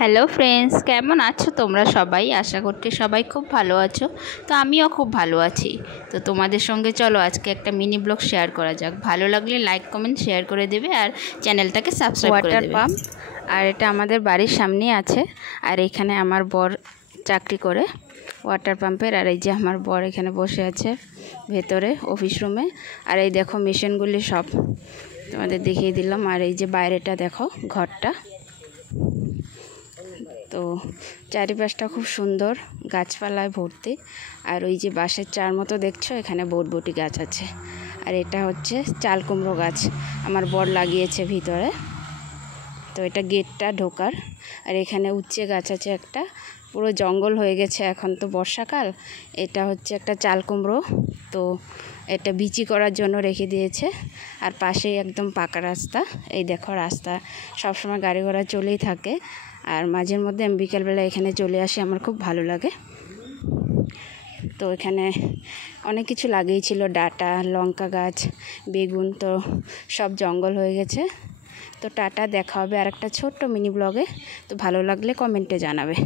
Hello friends, কেমন আছো তোমরা সবাই? আশা করছি সবাই খুব ভালো আছো। তো আমিও খুব ভালো আছি। তো তোমাদের সঙ্গে চলো আজকে একটা মিনি ব্লগ শেয়ার করা যাক। ভালো লাগলে লাইক কমেন্ট শেয়ার করে দেবে আর চ্যানেলটাকে সাবস্ক্রাইব করে দেবে। ওয়াটার পাম্প, আর এটা আমাদের বাড়ির সামনেই আছে। আর এখানে আমার বর চাকরি করে ওয়াটার পাম্পের। আর এই যে আমার বর এখানে বসে আছে ভেতরে অফিস রুমে। আর এই দেখো মেশিনগুলি সব তোমাদের দেখিয়ে দিলাম। আর এই যে বাইরেটা দেখো ঘরটা। তো চারিপাশটা খুব সুন্দর, গাছপালায় ভর্তি। আর ওই যে বাঁশের চার মতো দেখছো, এখানে বটবটি গাছ আছে। আর এটা হচ্ছে চাল কুমড়ো গাছ আমার বর লাগিয়েছে ভিতরে। তো এটা গেটটা ঢোকার। আর এখানে উচ্ছে গাছ আছে একটা, পুরো জঙ্গল হয়ে গেছে, এখন তো বর্ষাকাল। এটা হচ্ছে একটা চাল কুমড়ো, তো এটা বিচি করার জন্য রেখে দিয়েছে। আর পাশেই একদম পাকা রাস্তা। এই দেখো রাস্তা, সবসময় গাড়ি ঘোড়া চলেই থাকে। আর মাঝের মধ্যে আমি বিকেলবেলা এখানে চলে আসি, আমার খুব ভালো লাগে। তো এখানে অনেক কিছু লাগিয়েছিল, ডাঁটা, লঙ্কা গাছ, বেগুন, তো সব জঙ্গল হয়ে গেছে। তো টাটা, দেখা হবে আর একটা ছোট্ট মিনি ব্লগে। তো ভালো লাগলে কমেন্টে জানাবে।